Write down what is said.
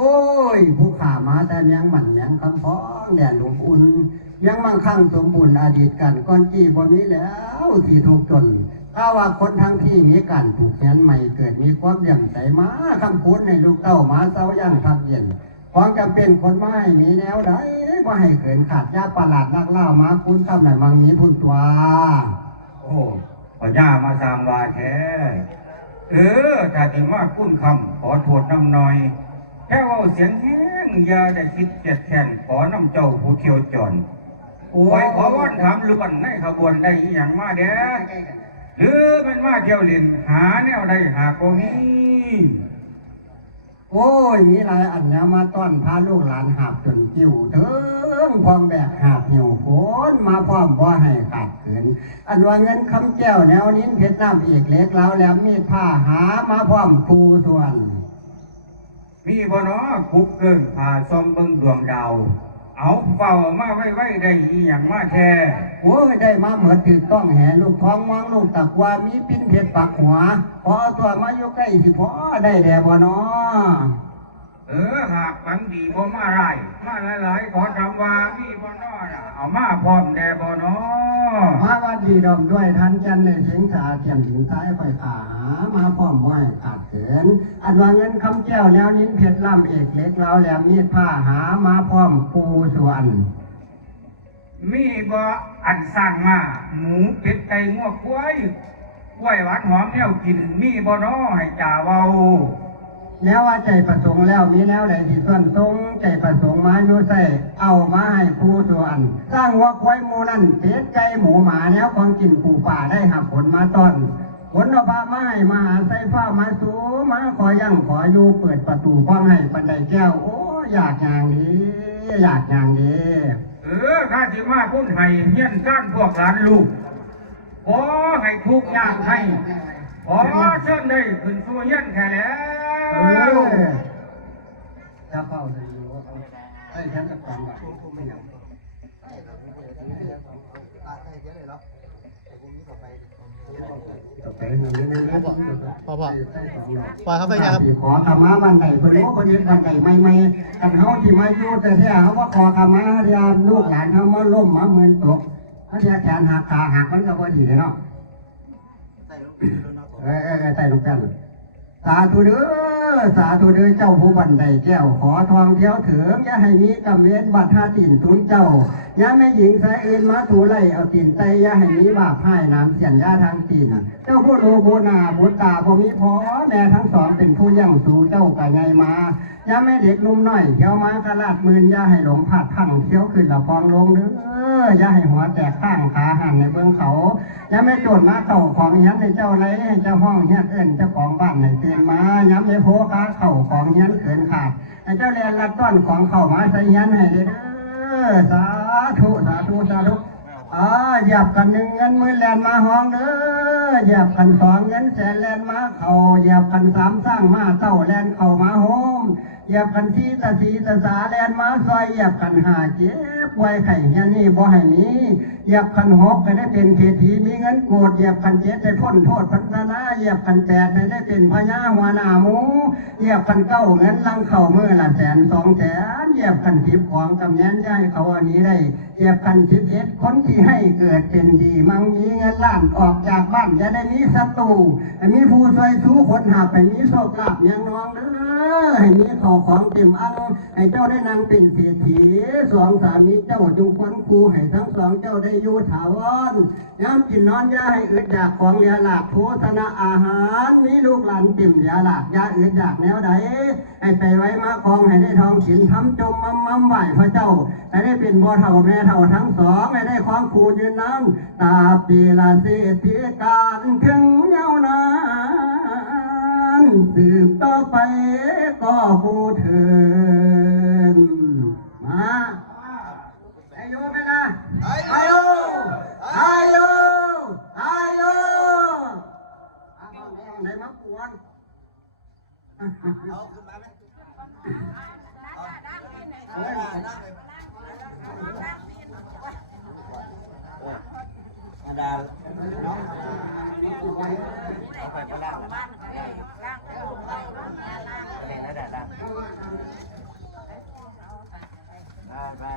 อ้ย ผู้ข่ามาแต่เมียงหมันเมียงคำพ้องแดนหลวงอุ่นยังมั่งคั่งสมบูรณ์อดีตกันก่อนจี้บ่มีแล้วที่ทุกจนถ้าว่าคนทั้งที่มีการผูกแขนใหม่เกิดมีความเดี่ยมใสมาคำพูดในลูกเต้ามาเศร้าย่างทับเย็นของจำเป็นคนไม่มีแนวใดว่าให้เกินขาดยาประหลาดลักเล่ามาคุณคำไหนมังมีพุ่นตัวโอ้พอย่ามาสางวาแท้เออถ้าที่ว่าคุ้นคำขอโทษน้ำหน่อย แค่ว่าเสียงแห้งยาได้คิดเจ็ดแค้นขอน้ำเจ้าผู้เที่ยวจอนไว้ขอว่อนถามล้วนในขบวนได้อหย่างมาแดดหรือมันมาเที่ยวลินหาแนวใดหาก็มีโอ้ย มีหลายอันแล้มาต้อนพาลูกหลานหาบจนกิ้วเถิงพร้อมแบกหาบหิวโคนมาพร้อมบ่ให้ขาดเขิน อันว่าเงินคำแก้วแนวนิ้นเพชรน้ำเอกเล็กแล้วแหล้วมีผ้าหามาพร้อมครูส่วน มีบ่เนาะคุกเกินผ่าซอมเบิ่งดวงดาว เอาเฝ้ามาไว้ไว้ได้อีหยังมาแท้โอ้ยได้มาเหมือนถือต้องแห่ลูกท้องมองลูกตะกวามีปิ้นเพชรปักหัวพอตัวมาอยู่ใกล้สิพอได้แด่บ่เนาะเอากบังดีบ่มาไรมาหลายๆขอคำว่ามีบ่เนาะน่ะเอามาพร้อมแด่บ่เนาะมาวัดดีดอมด้วยทันจันในเสียงสาเทียมถึงท้ายไฟขาหามาพร้อมไหวขาดเขินอันว่าเงินคำแก้วแนวนิ้นเพชรล่ำเอกเล็กแล้วแหลมมีดผ้าหามาพร้อมครูส่วนมีบ่อันสร้างมาหมูเป็ดไก่งัวควายกล้วยหวานหอมแนวกินมีบ่เนาะให้จ่าเว้า แล้วว่าใจประสงค์แล้วมีแล้วใดที่ส่วนทรงใจประสงค์มาอยู่ใส่เอามาให้ครูส่วนสร้างวัวควายมูนั่นเป็ดไก่หมูหมาแล้วของกินปูป่าได้หับผลมาต้อนผลเอาพามาให้มาหาใส่ฟ้ามาสูมาขอยั่งขออยู่เปิดประตูกว้างให้ปันไดแก้ว โอ้อยากอย่างนี้อยากอย่างนี้เออข้าสิมาพุ่นให้เฮียนก้านพวกหลานลูกขอให้ทุกอย่างให้ขอเชิญได้ขึ้นสู่เฮียนแค่แล้ว จะเฝ้าจะอยู่ไอ้ฉันจะฟังว่าไม่อยากพอพ่อพอครับพี่ครับขอขมาวันไหนเพิ่นรู้คนนี้วันไหนไม่ไม่กันเฮาที่มาอยู่แต่แท้เขาว่าขอขมาเรียนลูกหลานเฮามาล่มมาเมือนตกถ้าเรียแขนหักขาหักมันก็บ่ดีเลยเนาะเออเออเออใส่ลงกันสาธุเด้อ สาธุเด้อเจ้าผู้บันไดแก้วขอทองเที่ยวถึงอย่าให้มีกำเวนบัตรหาตินทุนเจ้าอย่าแม่หญิงสายอื่นมาถูไล่เอาตินไตอย่าให้มีบาปพ่ายน้ำเสียนยาทางตินเจ้าผู้โลโบนาบุตตาบ่มีพอแม่ทั้งสองเป็นผู้ยังสูเจ้ากะไงมาอย่าแม่เด็กนุ่มน้อยเที่ยวมากระลาดมืนอย่าให้หลงผาดพังเที่ยวขึ้นละพองลงเด้ออย่าให้หัวแตกข้างขาหันในเบื้องเขาอย่าไม่โจดมาเข่าของยันในเจ้าไรให้เจ้าห้องเฮียเอิ้นเจ้าของบ้านในตื่นมาย้ำในโพกาเข่าของยันเขินขาดให้เจ้าเรียนรัดต้อนของเข่ามาใส่ยันให้เด้อสาธุสาธุสาธุอ่าหยียบกันหนึ่งเงินมือแลนมาห้องเด้อหยียบกันสองเงินแสนแลนมาเข่าหยียบกันสามสร้างมาเต้าแลนเข่ามาโฮมหยียบกันทีตะสีตะสาแลนมาซอยหยียบกันหาเจ็บไว้ไข่เฮียนี่บ่ให้มีเหยียบคันหกก็ได้เป็นเศรษฐีมี นโกดเหยียบคันเจ็ดได้พ้นโทษพัฒนาเหยียบคันแปดได้ได้เป็นพญาหัวหน้าหมูเหยียบคันเก้าเงินลังเข่ามือละแสนสองแสนเหยียบคันทิพของกำแยนย้ายเขาอันนี้ได้เหยียบคันทิพเอ็ดคนที่ให้เกิดเป็นดีมั่งมีเงินล้านออกจากบ้านจะได้มีศัตรูให้มีผู้ช่วยสู้คนหาไปมีโชคลาภยังน้องเด้อให้มีข้าวของเต็มอังให้เจ้าได้นางเป็นเศรษฐีสองสามีเจ้าจงควนครูให้ทั้งสองเจ้าได้อยู่ถาวรย้ำกินนอยนอยาให้อึดอยากของเหลียหลากโภชนะอาหาร มีลูกหลานติ่มเหลียหลากอยาอึดอยากแนวใดให้ไปไว้มาคองให้ได้ทองฉินทำจมมั่มมั่มไหวพระเจ้าให้ได้เป็นบ่อเท่าแม่เท่าทั้งสองให้ได้ของคูยืนนั้นตาปีละเศรษฐีการถึงเยานานสืบต่อไปก็ผู้เถินมาอายุไหมล่ะอายุอายุอายุไหนมาปวน อาดาน้องเอาไปพลังเล่นแล้วด่าดังว่ากันได้